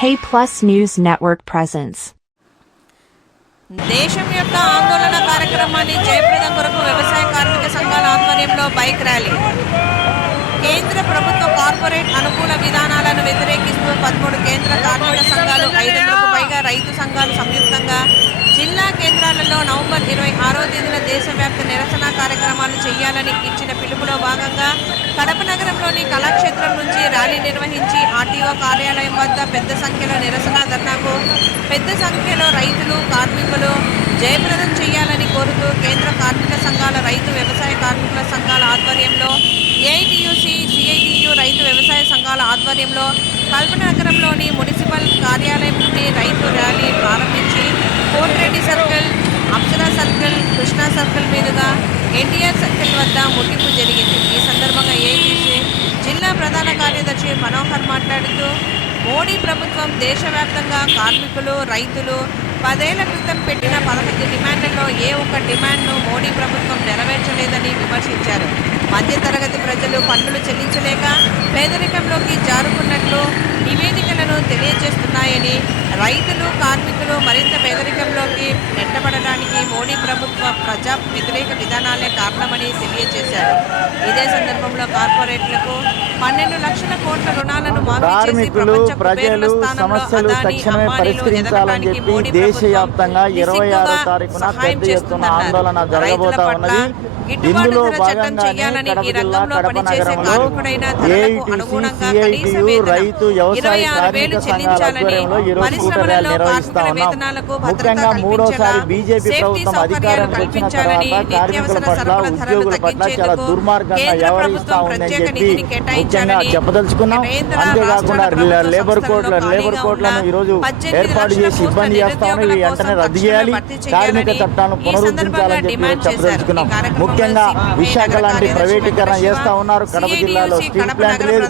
K+ News Network presents. దేశం యొక్క ఆందోళన కార్యక్రమాన్ని జయప్రదం కొరకు వ్యవసాయ కార్మిక సంఘాల ఆధ్వర్యంలో బైక్ ర్యాలీ. కేంద్ర ప్రభుత్వ కార్పొరేట్ అనుకూల విధానాలను వ్యతిరేకిస్తూ 13 కేంద్ర కార్మిక సంఘాలు 500కు పైగా రైతు సంఘాలు సంయుక్తంగా జిల్లా కేంద్రాలలో నవంబర్ 26వ తేదీన దేశవ్యాప్త నిరసన కార్యక్రమాలు చేయాలని ఇచ్చిన పిలుపులో భాగంగా కడప నగరంలోని కళాక్షేత్రం నుంచి ర్యాలీ నిర్వహించి ఆర్టీఓ కార్యాలయం వద్ద పెద్ద సంఖ్యలో నిరసన ధర్నాకు పెద్ద సంఖ్యలో రైతులు కార్మికులు జయప్రదం చేయాలని కోరుతూ కేంద్ర కార్మిక సంఘాల రైతు వ్యవసాయ కార్మికుల సంఘాల ఆధ్వర్యంలో ఏఐటియుసి సిఐటియు రైతు వ్యవసాయ సంఘాల ఆధ్వర్యంలో కల్పన నగరంలోని మున్సిపల్ కార్యాలయం నుండి రైతు ర్యాలీ ప్రారంభించి Koti Reddy circle, Apsara circle, Krishna circle మీదుగా ఎన్టీఆర్ సర్కిల్ వద్ద ముగింపు జరిగింది. ఈ సందర్భంగా ఏఐటిసి జిల్లా ప్రధాన కార్యదర్శి మనోహర్ మాట్లాడుతూ మోడీ ప్రభుత్వం దేశవ్యాప్తంగా కార్మికులు, రైతులు 10 ఏళ్ల క్రితం పెట్టిన 11 డిమాండ్లలో ఏ ఒక్క డిమాండ్ను మోడీ ప్రభుత్వం నెరవేర్చలేదని విమర్శించారు. మధ్యతరగతి ప్రజలు పన్నులు చెల్లించలేక పేదరికంలోకి జారుకున్నట్లు నివేదికలను తెలియజేస్తున్నాయని, రైతులు, కార్మికులు మరింత పేదరికంలోకి నెట్టబడడానికి మోడీ ప్రభుత్వ ప్రజా వ్యతిరేక విధానాలే కారణమని తెలియజేశారు. ఇదే సందర్భంలో కార్పొరేట్లకు 12 లక్షల కోట్ల రుణాలను మాఫీ చేసి ప్రపంచ కుబేరుల స్థానంలో అదానీ, అంబానీలు ఎదగడానికి మోడీ ప్రభుత్వం నిస్సిగ్గుగా సహాయం చేస్తుందన్నారు. రైతుల పట్ల గిట్టుబాటు ధర చట్టం చేయాలని, ఈ రంగంలో పనిచేసే కార్మికుడైన ధరలకు అనుగుణంగా కనీస వేతనం 26,000 చెల్లించాలని, పరిశ్రమలలో కార్మికుల వేతనాలకు భద్రత కల్పించేలా సేఫ్టీ సౌకర్యాలు కల్పించాలని, నిత్యావసర సరుకుల ధరలు తగ్గించేందుకు కేంద్ర ప్రభుత్వం ప్రత్యేక నిధిని కేటాయించాలని, కేంద్ర లేబర్ కోడ్లను ఈరోజు ఏర్పాటు చేసి ఇబ్బంది చేస్తామని వెంటనే రద్దు చేయాలి, కార్మిక చట్టాలను పునరుద్ధరించాలని చెప్పదలుచుకున్నాం. ముఖ్యంగా విశాఖ లాంటి ప్రైవేటీకరణ చేస్తా ఉన్నారు. కడప జిల్లాలో స్టీల్ ప్లాంట్ లేదు,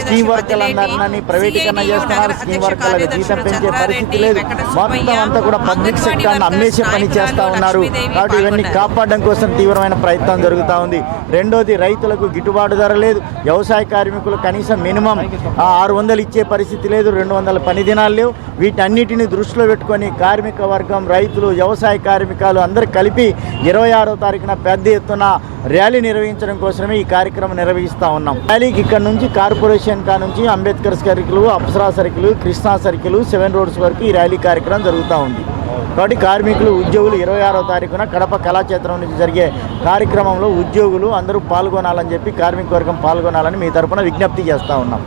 స్టీమ్ వర్కర్లందరినీ ప్రైవేటీకరణ చేస్తున్నారు. స్టీమ్ వర్కర్లకు జీతం పెంచే పరిస్థితి లేదు. మొత్తం అంతా కూడా పబ్లిక్ సెక్టర్ను అమ్మేసే పని చేస్తూ ఉన్నారు. కాబట్టి ఇవన్నీ కాపాడడం కోసం తీవ్రమైన ప్రయత్నం జరుగుతూ ఉంది. రెండోది, రైతులకు గిట్టుబాటు ధర లేదు. వ్యవసాయ కార్మికులు కనీసం మినిమం 600 ఇచ్చే పరిస్థితి లేదు, 200 పని దినాలు లేవు. వీటన్నిటిని దృష్టిలో పెట్టుకొని కార్మిక వర్గం, రైతులు, వ్యవసాయ కార్మికులు అందరూ కలిపి 26వ తారీఖున పెద్ద ఎత్తున ర్యాలీ నిర్వహించడం కోసమే ఈ కార్యక్రమం నిర్వహిస్తూ ఉన్నాం. ర్యాలీకి ఇక్కడ నుంచి కార్పొరేషన్ నుంచి Ambedkar circle, Apsara circle, Krishna circle, 7 roads వరకు ఈ ర్యాలీ కార్యక్రమం జరుగుతూ ఉంది. కాబట్టి కార్మికులు, ఉద్యోగులు 26వ తారీఖున కడప కళాక్షేత్రం నుంచి జరిగే కార్యక్రమంలో ఉద్యోగులు అందరూ పాల్గొనాలని చెప్పి, కార్మిక వర్గం పాల్గొనాలని మీ తరఫున విజ్ఞప్తి చేస్తూ ఉన్నాం.